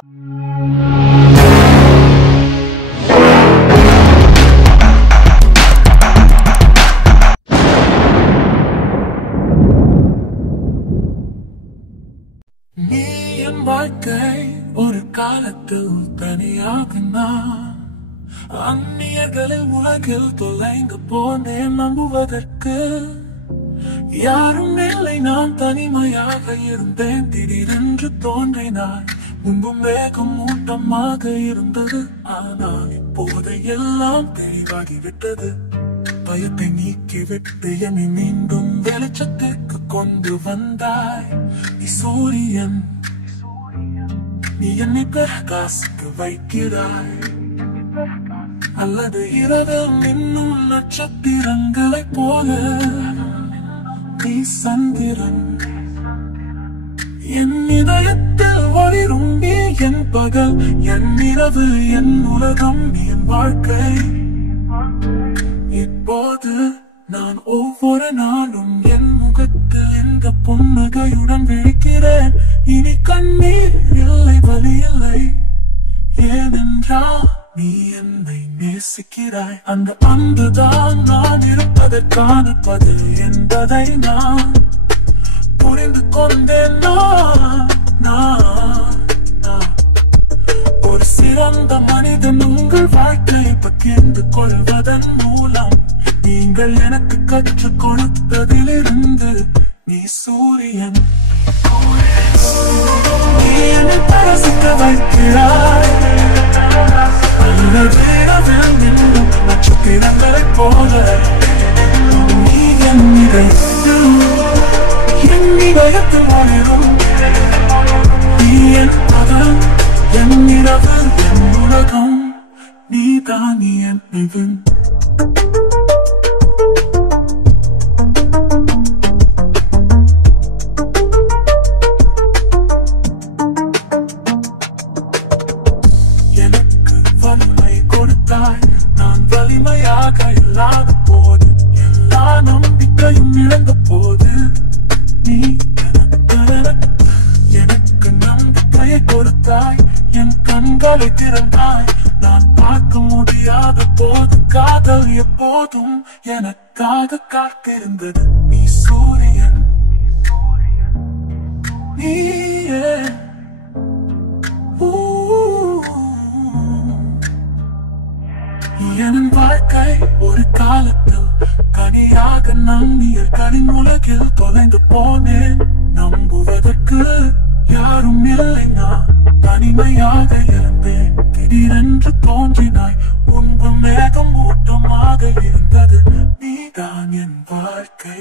நீ என் வாழ்க்கை ஒரு காலத்தில் தனியாக நான் அந்நியர்களின் உலகில் தொலைந்து போனேன். நம்புவதற்கு யாரும் இல்லை, நான் தனிமையாக இருந்தேன். திடீரென்று தோன்றினாய், முன்பும் வேகம் மூட்டமாக இருந்தது. ஆனால் இப்போது எல்லாம் தெளிவாகிவிட்டது. பயத்தை நீக்கிவிட்டு என்னை மீண்டும் வெளிச்சத்திற்கு கொண்டு வந்தாய். நீ சூரியன், நீ என்னை பிரகாசிக்க வைக்கிறாய். அல்லது இரவில் மின்னும் நட்சத்திரங்களைப் போல நீ சந்திரன். என் இதயத்தில் ஒளிரும் நீ என் பகல், என் இரவு, என் உலகம், என் வாழ்க்கை. இப்போது நான் ஒவ்வொரு நாளும் என் முகத்தில் இந்த புன்னகையுடன் விழிக்கிறேன். இனி கண்ணீர் இல்லை, வலி இல்லை. ஏனென்றால் நீ என்னை நேசிக்கிறாய். அந்த அன்புதான் நான் இருப்பதற்கான பதில் என்பதை நான் புரிந்து கொண்டேன். ஒரு சிறந்த மனிதன் உங்கள் வாழ்க்கையை பகிர்ந்து கொள்வதன் மூலம் நீங்கள் எனக்கு கற்றுக் கொடுத்ததிலிருந்து நீ சூரியன். நீ என்னை பிரகாசிக்க வைக்கிறாய். இரவில் மின்னும் நட்சத்திரங்களைப் போல நீ என் இதயத்தில் ஒளிரும். நீ என் பகல், என் இரவு, என் உலகம், நீதான் என் நினைவு. எனக்கு வலிமை கொடுத்தாய், நான் வலிமையாக இல்லாத போது, எல்லா நம்பிக்கையும் இழந்த போது நீ எனக்கு நம்பிக்கையை கொடுத்தாய். என் கண்களை திறந்தாய். நான் பார்க்க முடியாத போது காதல் எப்போதும் எனக்காக காத்திருந்தது. நீ சூரியன், நீயே. என் வாழ்க்கை ஒரு காலத்தில் கனியாக நம்பியர்களின் உலகில் தொலைந்து போனேன். நம்புவதற்கு யாரும் இல்லை, நான் தனிமையாக இருந்தேன். திடீரென்று தோன்றினாய், முன்பு மேகம் மூட்டமாக இருந்தது. நீதான் என் வாழ்க்கை,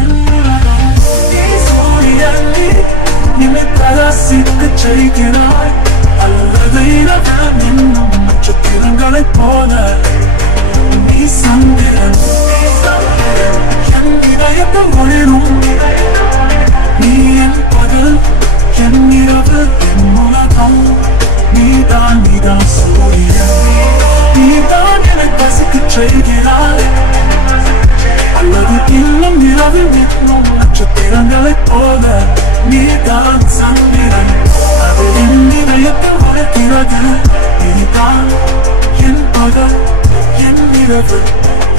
என் உலகம். நீ சூரியன், என்னை பிரகாசிக்கச் செய்கிறாய். அல்லது இரவில் மின்னும் நட்சத்திரங்களைப் போல நீ சந்திரன். என் இதயத்தில் ஒளிரும். நீ என் பகல், என் இரவு, என் உலகம், நீதான் சூரியன். நீதான் என்னை பசிக்கச் செய்கிறாய். அல்லது இன்னும் இரவில் மின்னும் நட்சத்திரங்களைப் போல நீதான் சந்திரன். அது என் இதயத்தில் ஒளிர்கிறது. நீதான் என் பகல், என் இரவு,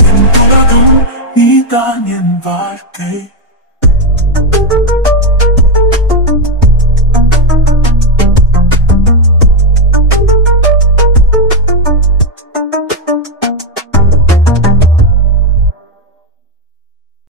என் உலகம், நீதான் என் வாழ்க்கை.